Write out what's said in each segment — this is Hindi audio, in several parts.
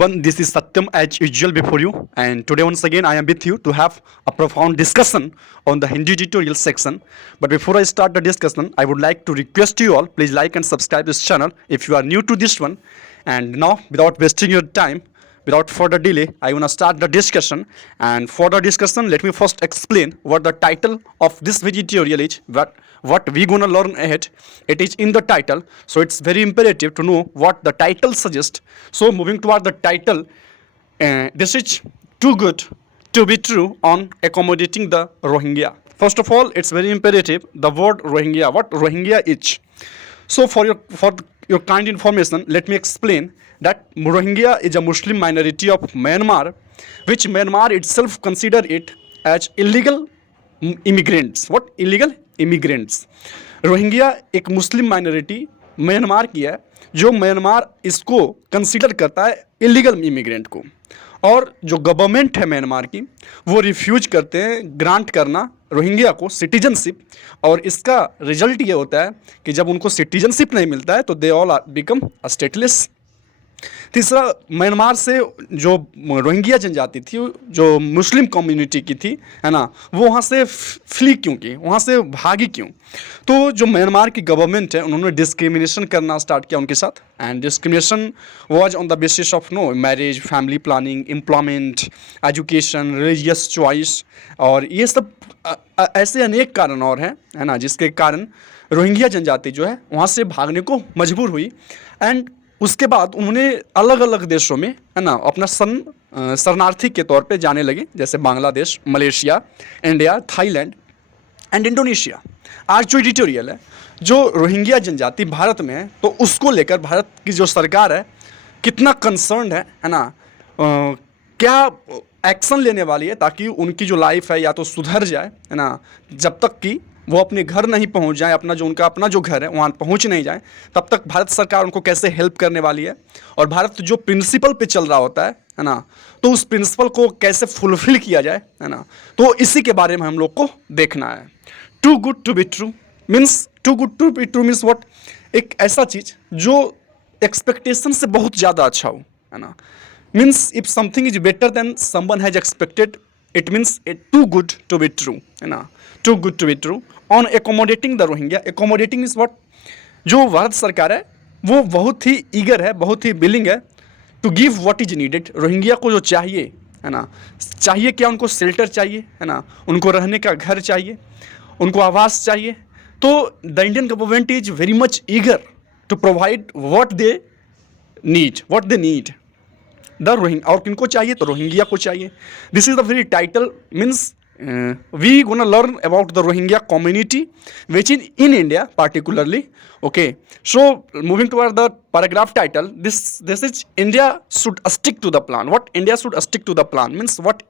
everyone, this is Satyam as usual before you, and today once again I am with you to have a profound discussion on the Hindi tutorial section. But before I start the discussion, I would like to request you all, please like and subscribe this channel if you are new to this one. And now, without wasting your time, without further delay, I want to start the discussion. And for the discussion, let me first explain what the title of this video tutorial is, what we gonna learn ahead. It is in the title, so it's very imperative to know what the title suggests. So moving toward the title, this is too good to be true on accommodating the Rohingya. First of all, it's very imperative the word Rohingya, what Rohingya is. So for your kind information, let me explain that Rohingya is a Muslim minority of Myanmar, which Myanmar itself consider it as illegal immigrants. What? Illegal immigrants. Rohingya एक मुस्लिम माइनॉरिटी म्यांमार की है जो म्यांमार इसको कंसीडर करता है इलीगल इमिग्रेंट को, और जो गवर्नमेंट है म्यांमार की वो रिफ्यूज करते हैं ग्रांट करना रोहिंग्या को सिटीजनशिप, और इसका रिजल्ट ये होता है कि जब उनको सिटीजनशिप नहीं मिलता है तो दे ऑल बिकम स्टेटलेस। तीसरा, म्यांमार से जो रोहिंग्या जनजाति थी, जो मुस्लिम कम्युनिटी की थी, है ना, वो वहाँ से फ्ली क्यों की, वहाँ से भागी क्यों? तो जो म्यांमार की गवर्नमेंट है उन्होंने डिस्क्रिमिनेशन करना स्टार्ट किया उनके साथ, and discrimination was on the basis of no marriage, family planning, employment, education, religious choice, और ये सब ऐसे अनेक कारण और हैं, है ना, जिसके कारण रोहिंग्या जनजाति जो है वहाँ से भागने को मजबूर हुई। एंड उसके बाद उन्होंने अलग अलग देशों में, है ना, अपना शरणार्थी के तौर पे जाने लगे, जैसे Bangladesh, Malaysia, India, Thailand and Indonesia. आज जो एडिटोरियल है, जो रोहिंग्या जनजाति भारत में है, तो उसको लेकर भारत की जो सरकार है कितना कंसर्न है ना, क्या एक्शन लेने वाली है ताकि उनकी जो लाइफ है या तो सुधर जाए, है ना, जब तक कि वो अपने घर नहीं पहुंच जाए, अपना जो घर है वहाँ पहुंच नहीं जाए, तब तक भारत सरकार उनको कैसे हेल्प करने वाली है, और भारत जो प्रिंसिपल पे चल रहा होता है ना, तो उस प्रिंसिपल को कैसे फुलफिल किया जाए, है ना, तो इसी के बारे में हम लोग को देखना है। Too good to be true means, too good to be true means what? एक ऐसा चीज़ जो एक्सपेक्टेशन से बहुत ज़्यादा अच्छा हो, है ना, means if something is better than someone has expected, it means it too good to be true, है ना, too good to be true on accommodating the Rohingya. Accommodating is what? जो भारत सरकार है वो बहुत ही ईगर है, बहुत ही विलिंग है to give what is needed. Rohingya को जो चाहिए, है ना, चाहिए क्या? उनको शेल्टर चाहिए, है ना, उनको रहने का घर चाहिए, उनको आवास चाहिए। तो the Indian government is very much eager to provide what they need the Rohingya. और किनको चाहिए? तो रोहिंग्या को चाहिए। This is the very title means we gonna learn about the Rohingya community which is in India particularly. Okay, so moving toward the paragraph title, this is India should stick to the plan. What India should stick to the plan means what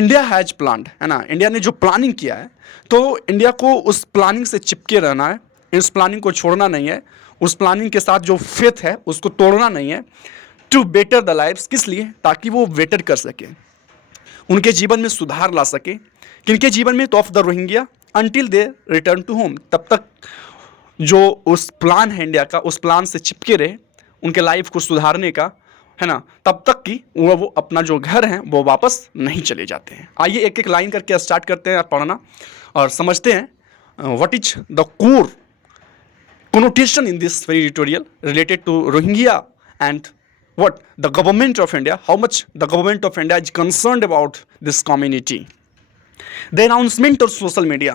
India has planned, है ना, इंडिया ने जो प्लानिंग किया है तो इंडिया को उस प्लानिंग से चिपके रहना है, इस प्लानिंग को छोड़ना नहीं है, उस प्लानिंग के साथ जो फेथ है उसको तोड़ना नहीं है। टू बेटर द लाइफ्स, किस लिए? ताकि वो बेटर कर सके, उनके जीवन में सुधार ला सके। किनके जीवन में? तो of the Rohingya until they return to home. तब तक जो उस प्लान है इंडिया का, उस प्लान से चिपके रहे, उनके लाइफ को सुधारने का, है ना, तब तक कि वो अपना जो घर है वो वापस नहीं चले जाते हैं। आइए एक एक लाइन करके स्टार्ट करते हैं पढ़ना और समझते हैं what is the core connotation in this very tutorial related to Rohingya and what the government of India, how much the government of India is concerned about this community. The announcement on social media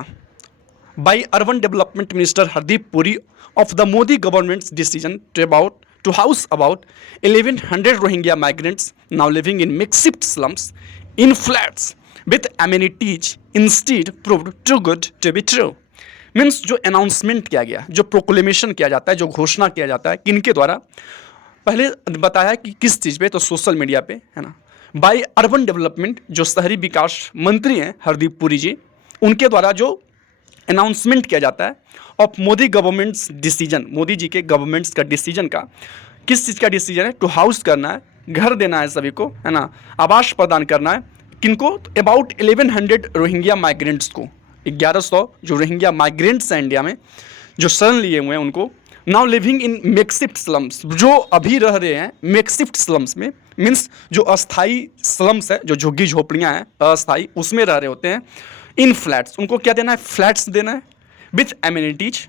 by Urban Development Minister Hardeep Puri of the Modi government's decision to house about 1100 Rohingya migrants now living in makeshift slums in flats with amenities instead proved too good to be true. Means जो अनाउंसमेंट किया गया, जो प्रोक्लेमेशन किया जाता है, जो घोषणा किया जाता है, किनके द्वारा? पहले बताया कि किस चीज़ पे, तो सोशल मीडिया पे, है ना, बाय अर्बन डेवलपमेंट, जो शहरी विकास मंत्री हैं हरदीप पुरी जी, उनके द्वारा जो अनाउंसमेंट किया जाता है of Modi government's decision, Modi ji के गवर्नमेंट्स का डिसीजन का, किस चीज़ का डिसीजन है? टू हाउस करना है, घर देना है सभी को, है ना, आवास प्रदान करना है। किनको? अबाउट 1100 रोहिंग्या माइग्रेंट्स को, 1100 जो रोहिंग्या माइग्रेंट्स हैं इंडिया में, जो शरण लिए हुए हैं, उनको now living in makeshift slums, जो अभी रह रहे हैं मेकशिफ्ट स्लम्स में, मीन्स जो अस्थाई स्लम्स है, जो झुग्गी झोपड़ियाँ हैं अस्थाई, उसमें रह रहे होते हैं। इन फ्लैट्स, उनको क्या देना है, फ्लैट्स देना है विथ एमिनिटीज,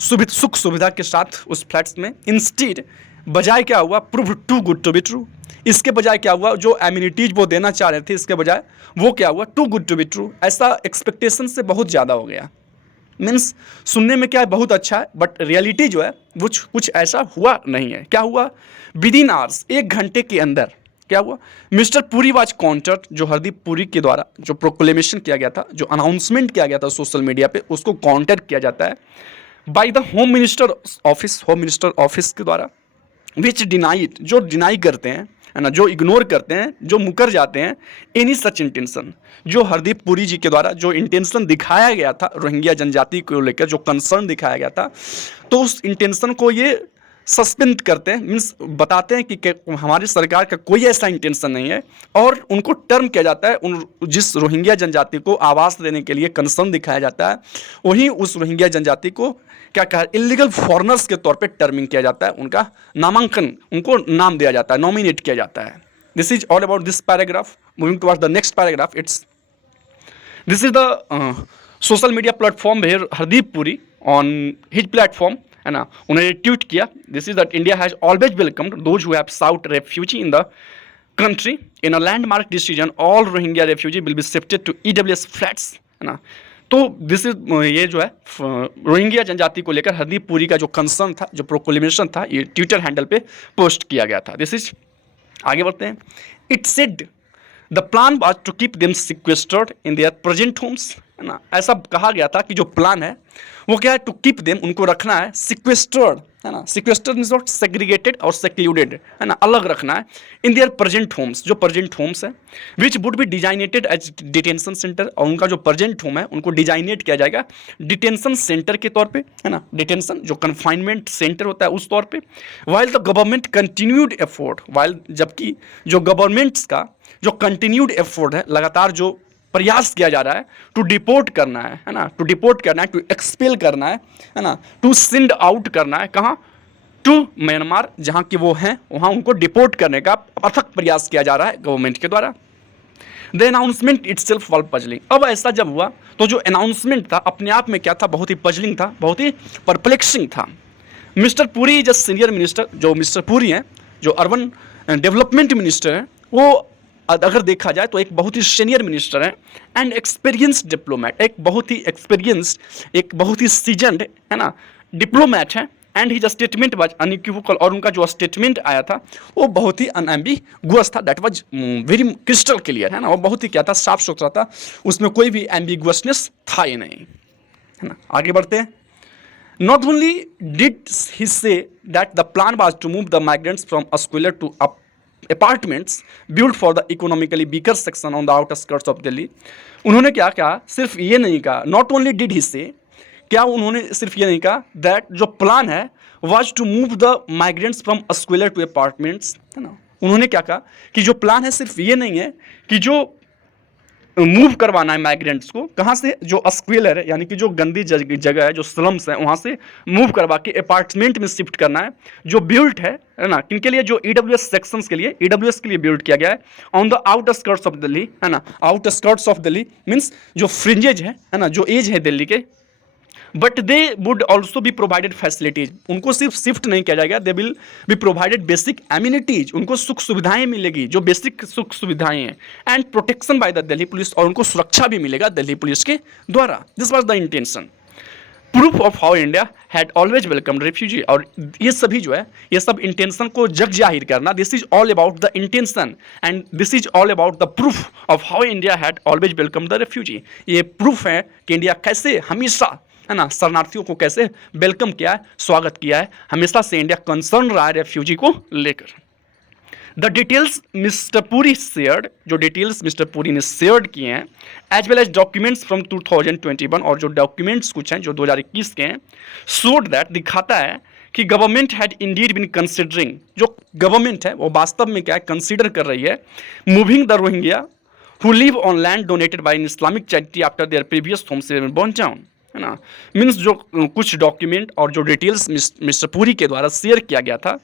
सुख सुविधा के साथ उस फ्लैट्स में। इंस्टीड, बजाय क्या हुआ, prove too good to be true, इसके बजाय क्या हुआ, जो एमिनिटीज वो देना चाह रहे थे इसके बजाय वो क्या हुआ, too good to be true, ऐसा एक्सपेक्टेशन से बहुत ज़्यादा हो गया। मीन्स सुनने में क्या है, बहुत अच्छा है, बट रियलिटी जो है वो कुछ ऐसा हुआ नहीं है। क्या हुआ, विद इन आवर्स, 1 घंटे के अंदर क्या हुआ, मिस्टर पुरी वाज काउंटर्ड, जो हरदीप पुरी के द्वारा जो प्रोक्लेमेशन किया गया था, जो अनाउंसमेंट किया गया था सोशल मीडिया पे, उसको काउंटर किया जाता है by the home minister office के द्वारा, विच डिनाइड, जो डिनाई करते हैं, है ना, जो इग्नोर करते हैं, जो मुकर जाते हैं एनी सच इंटेंशन, जो हरदीप पुरी जी के द्वारा जो इंटेंशन दिखाया गया था रोहिंग्या जनजाति को लेकर, जो कंसर्न दिखाया गया था, तो उस इंटेंशन को ये सस्पेंड करते हैं, मीन्स बताते हैं कि हमारी सरकार का कोई ऐसा इंटेंशन नहीं है, और उनको टर्म किया जाता है, उन जिस रोहिंग्या जनजाति को आवास देने के लिए कंसर्न दिखाया जाता है, वहीं उस रोहिंग्या जनजाति को क्या कहा, इलीगल फॉरेनर्स के तौर पे टर्मिंग किया जाता है, उनका नामांकन, उनको नाम दिया जाता है, नॉमिनेट किया जाता है। This is all about this paragraph. Moving towards the next paragraph, this is the social media platform where Hardeep Puri on his platform, है ना, उन्होंने ट्वीट किया, this is that India has always welcomed those who have sought refugee in the country, in a landmark decision all Rohingya refugee will be shifted to EWS flats, है ना। तो दिस इज, ये जो है रोहिंग्या जनजाति को लेकर हरदीप पुरी का जो कंसर्न था, जो प्रोक्लेमेशन था, ये ट्विटर हैंडल पे पोस्ट किया गया था। दिस इज, आगे बढ़ते हैं। It said the plan was to keep them sequestered in their present homes, है ना, ऐसा कहा गया था कि जो प्लान है वो क्या है, टू कीप देम, उनको रखना है सिक्वेस्टर्ड, है ना, सिक्वेस्टर्ड मींस नॉट सेग्रीगेटेड और सेक्लूडेड, है ना, अलग रखना है, इन देयर प्रेजेंट होम्स, जो प्रेजेंट होम्स है, which would be designated as detention centre, और उनका जो प्रेजेंट होम है उनको डिजाइनेट किया जाएगा डिटेंशन सेंटर के तौर पे, है ना, डिटेंशन जो कन्फाइनमेंट सेंटर होता है उस तौर पे। While the government continued effort, while, जबकि जो गवर्नमेंट्स का जो कंटिन्यूड एफोर्ट है, लगातार जो प्रयास किया जा रहा है, टू डिपोर्ट करना है ना, टू डिपोर्ट करना है, टू एक्सपेल करना है ना, टू सेंड आउट करना है, कहाँ, टू म्यांमार, जहाँ की वो हैं वहाँ उनको डिपोर्ट करने का अथक प्रयास किया जा रहा है गवर्नमेंट के द्वारा। The announcement itself was puzzling, अब ऐसा जब हुआ तो जो अनाउंसमेंट था अपने आप में क्या था, बहुत ही पजलिंग था, बहुत ही परप्लेक्सिंग था। Mister Puri is a senior minister, जो मिस्टर पुरी हैं, जो अर्बन डेवलपमेंट मिनिस्टर हैं, वो अगर देखा जाए तो एक बहुत ही सीनियर मिनिस्टर हैं, एंड एक्सपीरियंस्ड डिप्लोमेट, एक बहुत ही एक्सपीरियंस्ड, एक बहुत ही सीजनड, है ना, डिप्लोमेट हैं, and his statement was unequivocal, और उनका जो स्टेटमेंट आया था वो बहुत ही अनएम्बिगुअस था, that was very crystal clear, है ना, वो बहुत ही क्या था, साफ सुथरा था, उसमें कोई भी एम्बिगुअसनेस था ही नहीं, है ना। आगे बढ़ते हैं। Not only did he say that the plan was to move the migrants from Esquire to apartments built for the economically weaker section on the outskirts of Delhi, उन्होंने क्या कहा, सिर्फ ये नहीं कहा, not only did he say, क्या उन्होंने सिर्फ ये नहीं कहा, that जो प्लान है was to move the migrants from Esquire to apartments, है ना, उन्होंने क्या कहा कि जो प्लान है सिर्फ ये नहीं है कि जो मूव करवाना है माइग्रेंट्स को, कहाँ से, जो अस्क्वेलर है, यानी कि जो गंदी जगह है, जो स्लम्स है, वहाँ से मूव करवा के अपार्टमेंट में शिफ्ट करना है, जो बिल्ट है ना, किनके लिए, जो ईडब्ल्यूएस सेक्शंस के लिए, ईडब्ल्यूएस के लिए बिल्ड किया गया है on the outskirts of Delhi, है ना, आउटस्कर्ट्स ऑफ दिल्ली मीन्स जो फ्रिंजेज है ना, जो एज है दिल्ली के, but they would also be provided facilities, उनको सिर्फ शिफ्ट नहीं किया जाएगा, they will be provided basic amenities, उनको सुख सुविधाएं मिलेगी, जो बेसिक सुख सुविधाएं हैं, and protection by the Delhi police, और उनको सुरक्षा भी मिलेगा दिल्ली पुलिस के द्वारा। This was the intention, proof of how India had always welcome refugee, और ये सभी जो है, ये सब इंटेंशन को जग जाहिर करना, this is all about the intention, and this is all about the proof of how India had always welcome the refugee, ये प्रूफ है कि इंडिया कैसे हमेशा, है ना, शरणार्थियों को कैसे वेलकम किया है, स्वागत किया है, हमेशा से इंडिया कंसर्न रहा है रेफ्यूजी को लेकर। The details mister Puri shared, जो डिटेल्स मिस्टर पुरी ने शेयर्ड किए हैं, as well as documents from 2021, और जो डॉक्यूमेंट्स कुछ हैं जो 2021 के हैं, शोड दैट, दिखाता है कि government had indeed been considering, जो गवर्नमेंट है वो वास्तव में क्या है, कंसिडर कर रही है, moving the Rohingya who live on land donated by an Islamic charity after their previous homes burn down, है ना। मीन्स जो कुछ डॉक्यूमेंट और जो डिटेल्स मिस्टर पुरी के द्वारा शेयर किया गया था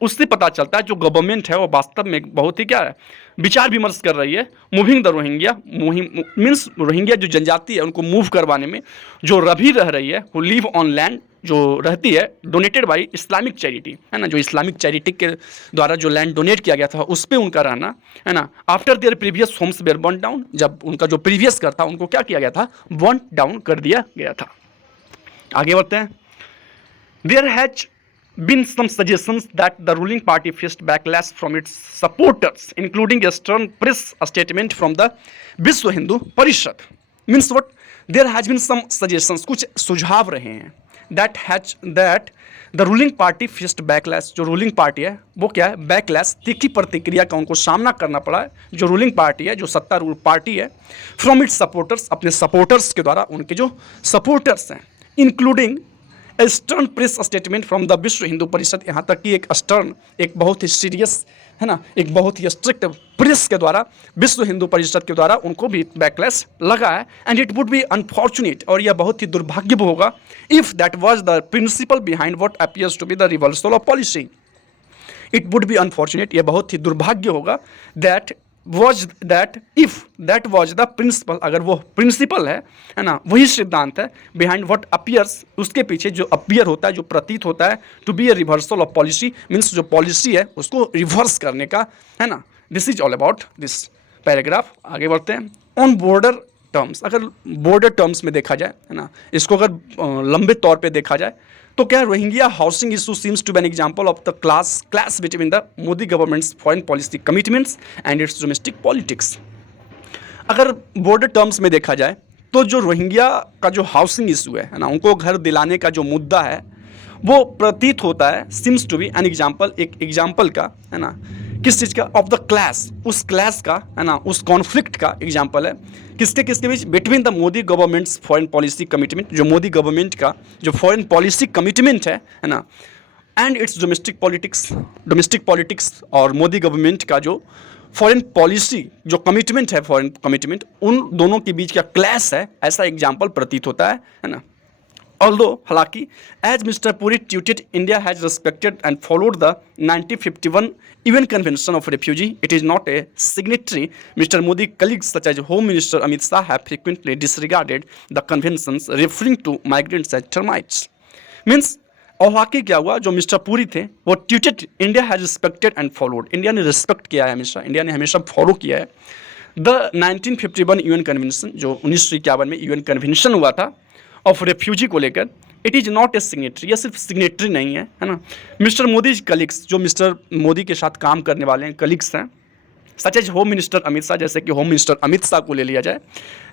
उससे पता चलता है जो गवर्नमेंट है वो वास्तव में बहुत ही क्या है, विचार विमर्श कर रही है moving the Rohingya, means Rohingya जो जनजाति है उनको मूव करवाने में। जो रभी रह रही है हु लिव ऑन लैंड जो रहती है डोनेटेड बाई इस्लामिक चैरिटी, है ना, जो इस्लामिक चैरिटी के द्वारा जो लैंड डोनेट किया गया था उस पर उनका रहना, है ना। After their previous homes were burn down, जब उनका जो प्रीवियस घर था उनको क्या किया गया था, बर्न डाउन कर दिया गया था। आगे बढ़ते हैं। There has been some suggestions that the ruling party faced backlash from its supporters, including a stern press statement from the Vishwa Hindu Parishad. Means what? There has been some suggestions, कुछ सुझाव रहे हैं that the ruling party faced backlash, जो ruling party है वो क्या है, backlash, तीखी प्रतिक्रिया का उनको सामना करना पड़ा है। जो ruling party है, जो सत्तारूढ़ पार्टी है, from its supporters, अपने supporters के द्वारा, उनके जो supporters हैं, including stern press statement from the विश्व हिंदू परिषद, यहाँ तक कि एक स्टर्न, एक बहुत ही सीरियस, है ना, एक बहुत ही स्ट्रिक्ट प्रेस के द्वारा, विश्व हिंदू परिषद के द्वारा उनको भी बैकलैश लगा है। And it would be unfortunate, और यह बहुत ही दुर्भाग्य होगा, if that was the principle behind what appears to be the reversal of policy. It would be unfortunate, यह बहुत ही दुर्भाग्य होगा, if that was the principle, अगर वो प्रिंसिपल है ना, वही सिद्धांत है, बिहाइंड व्हाट अपीयर्स, उसके पीछे जो अपीयर होता है, जो प्रतीत होता है, to be a reversal of policy, means जो पॉलिसी है उसको रिवर्स करने का, है ना। This is all about this paragraph. आगे बढ़ते हैं। ऑन बॉर्डर टर्म्स, अगर बॉर्डर टर्म्स में देखा जाए, है ना, इसको अगर लंबे तौर पे देखा जाए तो क्या Rohingya housing issue seems to be an example of the clash between the Modi government's foreign policy commitments and its domestic politics. अगर बॉर्डर टर्म्स में देखा जाए तो जो रोहिंग्या का जो हाउसिंग इशू है ना, उनको घर दिलाने का जो मुद्दा है वो प्रतीत होता है, seems to be an example, एक एग्जाम्पल का, है ना, किस चीज़ का, ऑफ द क्लास, उस क्लास का, है ना, उस कॉन्फ्लिक्ट का एग्जाम्पल है। किसके किसके बीच, between the Modi government's foreign policy commitment, जो मोदी गवर्नमेंट का जो फॉरेन पॉलिसी कमिटमेंट है ना, एंड इट्स डोमेस्टिक पॉलिटिक्स, और मोदी गवर्नमेंट का जो फॉरेन पॉलिसी जो कमिटमेंट है, फॉरेन कमिटमेंट, उन दोनों के बीच का क्लैश है, ऐसा एग्जाम्पल प्रतीत होता है ना। Although, हालांकि, as Mr. Puri tweeted, India has respected and followed the 1951 UN Convention of Refugee. It is not a signatory. Mr. Modi colleagues such as Home Minister Amit Shah have frequently disregarded the conventions, referring to migrants as termites. Means, और वाकई क्या हुआ, जो मिस्टर पुरी थे वो tweeted, India has respected and followed, India ने रिस्पेक्ट किया है हमेशा, इंडिया ने हमेशा फॉलो किया है द 1951 यूएन कन्वेंशन, जो 1951 में यूएन कन्वेंशन हुआ था ऑफ रेफ्यूजी को लेकर। It is not a signatory, यह सिर्फ सिग्नेटरी नहीं है ना। मिस्टर मोदी कलीग्स, जो मिस्टर मोदी के साथ काम करने वाले हैं, कलीग्स हैं, such age home minister Amit Shah, जैसे कि होम मिनिस्टर अमित शाह को ले लिया जाए,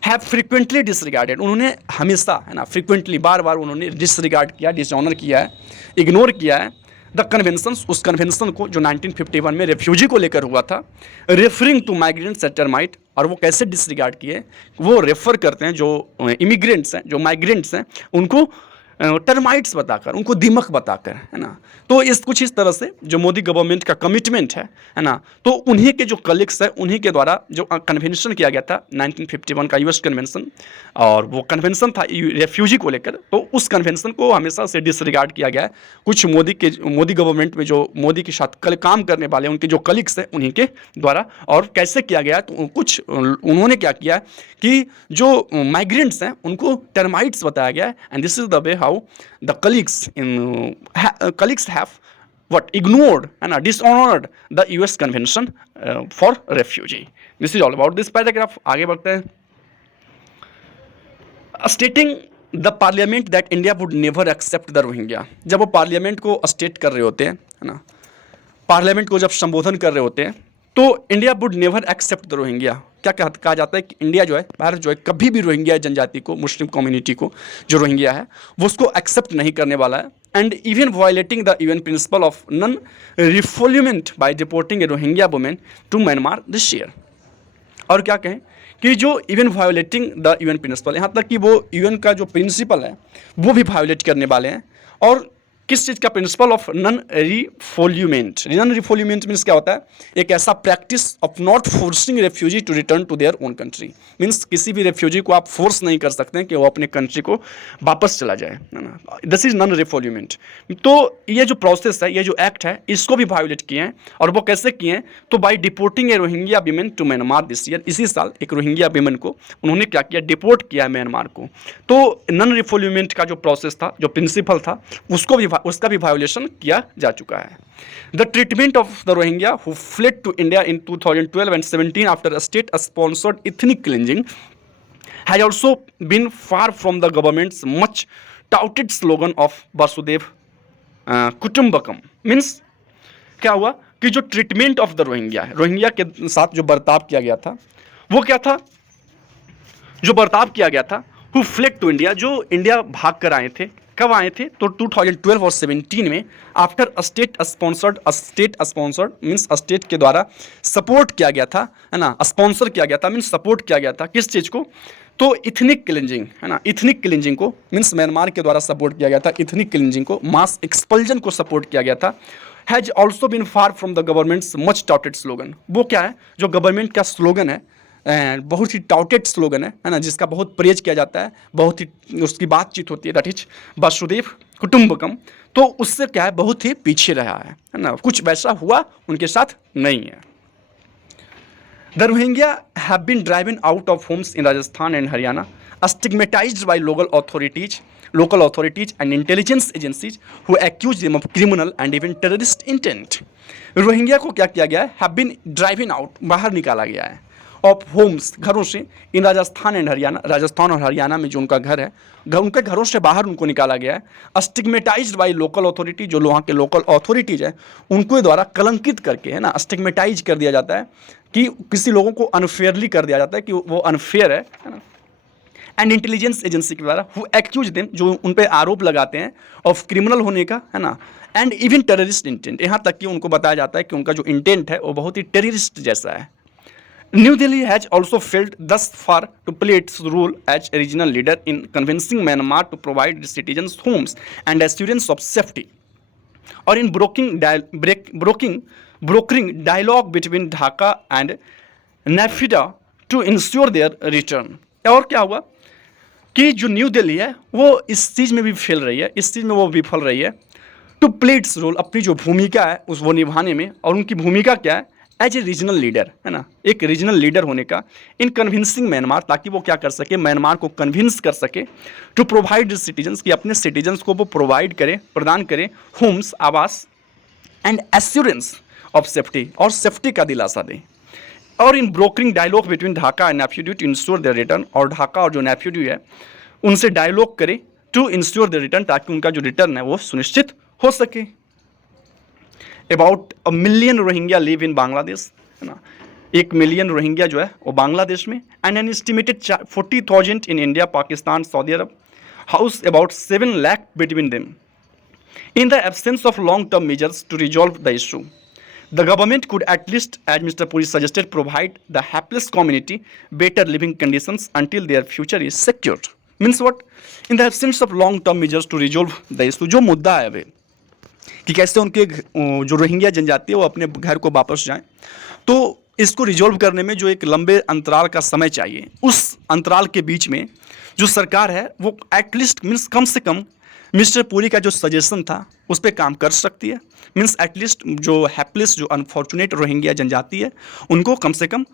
हैव फ्रिक्वेंटली डिसरिगार्डेड, उन्होंने हमेशा, है ना, फ्रिक्वेंटली, बार बार उन्होंने डिसरिगार्ड किया, डिसऑनर किया है, इग्नोर किया है द कन्वेंशंस, उस कन्वेंशन को जो 1951 में रेफ्यूजी को लेकर हुआ था, referring to migrants and termite. और वो कैसे डिसरिगार्ड किए, वो रेफर करते हैं जो इमिग्रेंट्स हैं, जो माइग्रेंट्स हैं, उनको टर्माइट्स बताकर, उनको दीमक बताकर, है ना। तो इस कुछ इस तरह से जो मोदी गवर्नमेंट का कमिटमेंट है ना, तो उन्हीं के जो कलीग्स हैं, उन्हीं के द्वारा जो कन्वेंशन किया गया था 1951 का यूएस कन्वेंशन, और वो कन्वेंशन था रेफ्यूजी को लेकर, तो उस कन्वेंशन को हमेशा से डिसरिगार्ड किया गया है। कुछ मोदी गवर्नमेंट में जो मोदी के साथ काम करने वाले उनके जो कलीग्स हैं, उन्हीं के द्वारा। और कैसे किया गया, तो कुछ उन्होंने क्या किया कि जो माइग्रेंट्स हैं उनको टर्माइट्स बताया गया है, and this is the way how the colleagues have what ignored and dishonored the US convention for refugee. This is all about this paragraph. आगे बढ़ते हैं। Stating the parliament that India would never accept the Rohingya, जब वो पार्लियामेंट को स्टेट कर रहे होते हैं, है ना, पार्लियामेंट को जब संबोधन कर रहे होते हैं, तो India would never accept the Rohingya, क्या कहा जाता है कि इंडिया जो है, भारत जो है, कभी भी रोहिंग्या जनजाति को, मुस्लिम कम्युनिटी को, जो रोहिंग्या है, वो उसको एक्सेप्ट नहीं करने वाला है। And even violating the UN principle of non refoulement by deporting a Rohingya women to Myanmar this year. और क्या कहें कि जो even violating the UN principle, यहाँ तक कि वो यूएन का जो प्रिंसिपल है वो भी वायोलेट करने वाले हैं, और किस चीज़ का? Principle of non refoulement. Non refoulement means क्या होता है? एक ऐसा practice of not forcing refugee to return to their own country. Means किसी भी रेफ्यूजी को आप फोर्स नहीं कर सकते हैं कि वो अपने कंट्री को वापस चला जाए, है ना। This is non refoulement. तो ये जो प्रोसेस है, ये जो एक्ट है, इसको भी वायोलेट किए हैं। और वो कैसे किए हैं? तो by deporting a Rohingya women to Myanmar this year. इसी साल एक रोहिंग्या वीमेन को उन्होंने क्या किया? डिपोर्ट किया म्यांमार को। तो नन रिफोल्यूमेंट का जो प्रोसेस था, जो प्रिंसिपल था, उसका भी वायोलेशन किया जा चुका है। The treatment of the Rohingya who fled to India in 2012 and 17 after a state sponsored ethnic cleansing has also been far from the government's much touted slogan of Vasudev Kutumbakam। Means क्या हुआ कि जो ट्रीटमेंट ऑफ द रोहिंग्या है, रोहिंग्या के साथ जो बर्ताव किया गया था, वो क्या था? जो बर्ताव किया गया था, हु फ्लेड टू इंडिया, जो इंडिया भाग कर आए थे। कब आए थे? तो 2012 और 17 में, after state sponsored means state के द्वारा सपोर्ट किया गया था, है ना, स्पॉन्सर किया गया था, मीन्स सपोर्ट किया गया था किस चीज़ को? तो इथनिक क्लिंजिंग, है ना, इथनिक क्लिंजिंग को, मीन्स म्यांमार के द्वारा सपोर्ट किया गया था इथनिक क्लिंजिंग को, मास एक्सपल्जन को सपोर्ट किया गया था। Has also been far from the government's much touted slogan. वो क्या है? जो गवर्नमेंट का स्लोगन है, बहुत ही टाउटेड स्लोगन है ना, जिसका बहुत प्रेज किया जाता है, बहुत ही उसकी बातचीत होती है, दैट इज वसुदेव कुटुंबकम। तो उससे क्या है? बहुत ही पीछे रहा है ना, कुछ वैसा हुआ उनके साथ नहीं है। The Rohingya have been driven out of homes in Rajasthan and Haryana, stigmatised by local authorities and intelligence agencies who accuse them of criminal and even terrorist intent। Rohingya को क्या किया गया है? हैव बीन ड्राइवन आउट, बाहर निकाला गया है, ऑफ होम्स, घरों से, इन राजस्थान एंड हरियाणा, राजस्थान और हरियाणा में जो उनका घर है, उनके घरों से बाहर उनको निकाला गया है। स्टिग्मेटाइज्ड बाय लोकल अथॉरिटी, जो वहाँ के लोकल अथॉरिटीज़ है, उनको द्वारा कलंकित करके, है ना, स्टिग्मेटाइज कर दिया जाता है कि किसी लोगों को अनफेयरली कर दिया जाता है कि वो अनफेयर है ना। एंड इंटेलिजेंस एजेंसी के द्वारा हु एक्यूज देम, जो उन पर आरोप लगाते हैं ऑफ क्रिमिनल होने का, है ना, एंड इवन टेररिस्ट इंटेंट, यहाँ तक कि उनको बताया जाता है कि उनका जो इंटेंट है वो बहुत ही टेररिस्ट जैसा है। New Delhi has also failed thus far to play its role as a regional leader in convincing Myanmar to provide its citizens homes and assurance of safety, or in brokering dialogue between Dhaka and Naypyidaw to ensure their return। और क्या हुआ कि जो न्यू दिल्ली है वो इस चीज़ में भी फेल रही है, इस चीज़ में वो विफल रही है, टू प्ले इट्स रोल, अपनी जो भूमिका है उस वो निभाने में। और उनकी भूमिका क्या है? एज ए रीजनल लीडर, है ना, एक रीजनल लीडर होने का, इन कन्विंसिंग म्यांमार, ताकि वो क्या कर सके? म्यांमार को कन्विंस कर सके, टू प्रोवाइड सिटीजन्स, कि अपने सिटीजन्स को वो प्रोवाइड करे, प्रदान करे, होम्स, आवास, एंड एश्योरेंस ऑफ सेफ्टी, और सेफ्टी का दिलासा दें। और in brokering dialogue between Dhaka and Naypyidaw to ensure the return, और ढाका और जो नैप्यूड्यू है उनसे डायलॉग करे टू इंश्योर द रिटर्न, ताकि उनका जो रिटर्न है वो सुनिश्चित हो सके। About 1 million Rohingya live in Bangladesh, है ना, 1 मिलियन रोहिंग्या जो है वो बांग्लादेश में, and an estimated 40,000 in India, Pakistan, Saudi Arab, house about 7 lakh between them. In the absence of long-term measures to resolve the issue, the government could at least, as Mr. Puri suggested, provide the hapless community better living conditions until their future is secured। Means what? In the absence of long-term measures to resolve the issue, जो मुद्दा है अभी कि कैसे उनके जो रोहिंग्या जनजाति है वो अपने घर को वापस जाएं, तो इसको रिजॉल्व करने में जो एक लंबे अंतराल का समय चाहिए, उस अंतराल के बीच में जो सरकार है वो एटलीस्ट मीन्स कम से कम मिस्टर पुरी का जो सजेशन था उस पर काम कर सकती है। मीन्स एटलीस्ट जो हैप्लेस, जो अनफॉर्चुनेट रोहिंग्या जनजाति है, उनको कम से कम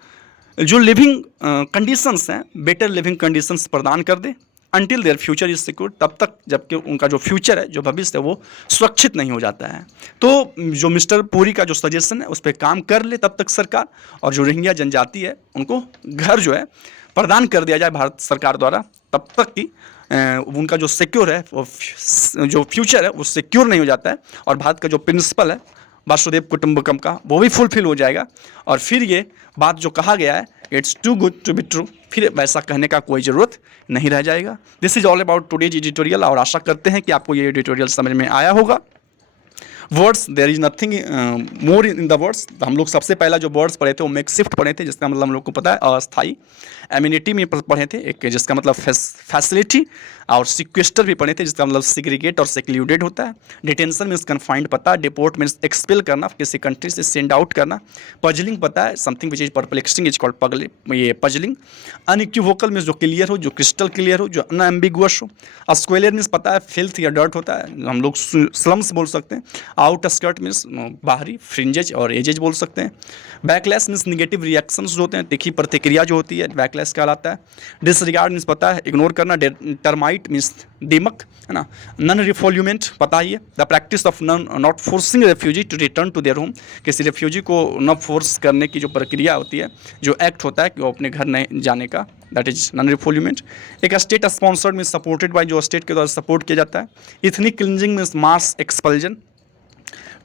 जो लिविंग कंडीशंस हैं, बेटर लिविंग कंडीशंस प्रदान कर दे, until their future is secure, तब तक जबकि उनका जो फ्यूचर है, जो भविष्य है, वो सुरक्षित नहीं हो जाता है। तो जो मिस्टर पुरी का जो सजेशन है उस पर काम कर ले तब तक सरकार, और जो रोहिंग्या जनजाति है उनको घर जो है प्रदान कर दिया जाए भारत सरकार द्वारा, तब तक कि उनका जो सिक्योर है, वो जो फ्यूचर है वो सिक्योर नहीं हो जाता है, और भारत का जो प्रिंसिपल है वासुदेव कुटुंबकम का, वो भी फुलफिल हो जाएगा। और फिर ये बात जो कहा गया है, it's too good to be true, फिर वैसा कहने का कोई ज़रूरत नहीं रह जाएगा। This is all about today's editorial, और आशा करते हैं कि आपको ये एडिटोरियल समझ में आया होगा। Words, there is nothing more in the words. हम लोग सबसे पहला जो वर्ड्स पढ़े थे वो मेकशिफ्ट पढ़े थे, जिसका मतलब हम लोग को पता है अस्थाई। एमिनिटी में पढ़े थे एक, जिसका मतलब फैसिलिटी, और सिक्वेस्टर भी पढ़े थे, जिसका मतलब सिग्रीगेट और सेक्लूडेड होता है। डिटेंशन मीन्स कन्फाइंड पता है। डिपोर्ट मीन्स एक्सपेल करना, किसी कंट्री से सेंड आउट करना। पजलिंग पता है, something which is perplexing is called ये पजलिंग। अनइक्विवोकल मीन्स जो क्लियर हो, जो क्रिस्टल क्लियर हो, जो अनएम्बिगुअस हो। स्क्वेलर मीन्स पता है फिल्थ या डर्ट होता है, हम लोग स्लम्स बोल सकते हैं। आउट स्कर्ट मीन्स बाहरी, फ्रिंजेज और एजेज बोल सकते हैं। बैकलैश मीन्स निगेटिव रिएक्शंस जो होते हैं, तीखी प्रतिक्रिया जो होती है, बैकलैश कहलाता है। डिसरिगार्ड मीन्स पता है इग्नोर करना। टर्माइट मीन्स दीमक, है ना। नन रिफोल्यूमेंट पता ही है, the practice of not forcing refugee to return to their home, किसी रेफ्यूजी को न फोर्स करने की जो प्रक्रिया होती है, जो एक्ट होता है कि वो अपने घर नहीं जाने का, दैट इज नॉन रिफोल्यूमेंट। एक state sponsored means supported by, जो स्टेट के द्वारा सपोर्ट किया जाता है। Ethnic cleansing means mass expulsion.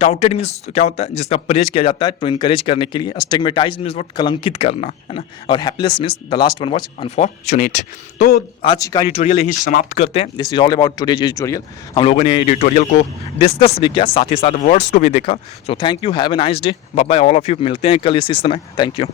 Touted means क्या होता है, जिसका प्रेज किया जाता है टू इनकरेज करने के लिए। स्टिग्मेटाइज मीन्स वॉट, कलंकित करना, है ना। और hapless means the last one was unfortunate. तो आज का एडिटोरियल यही समाप्त करते हैं। This is all about today's editorial. हम लोगों ने एडिटोरियल को डिस्कस भी किया, साथ ही साथ वर्ड्स को भी देखा। So thank you, have a nice day, bye bye all of you. मिलते हैं कल इसी समय। Thank you.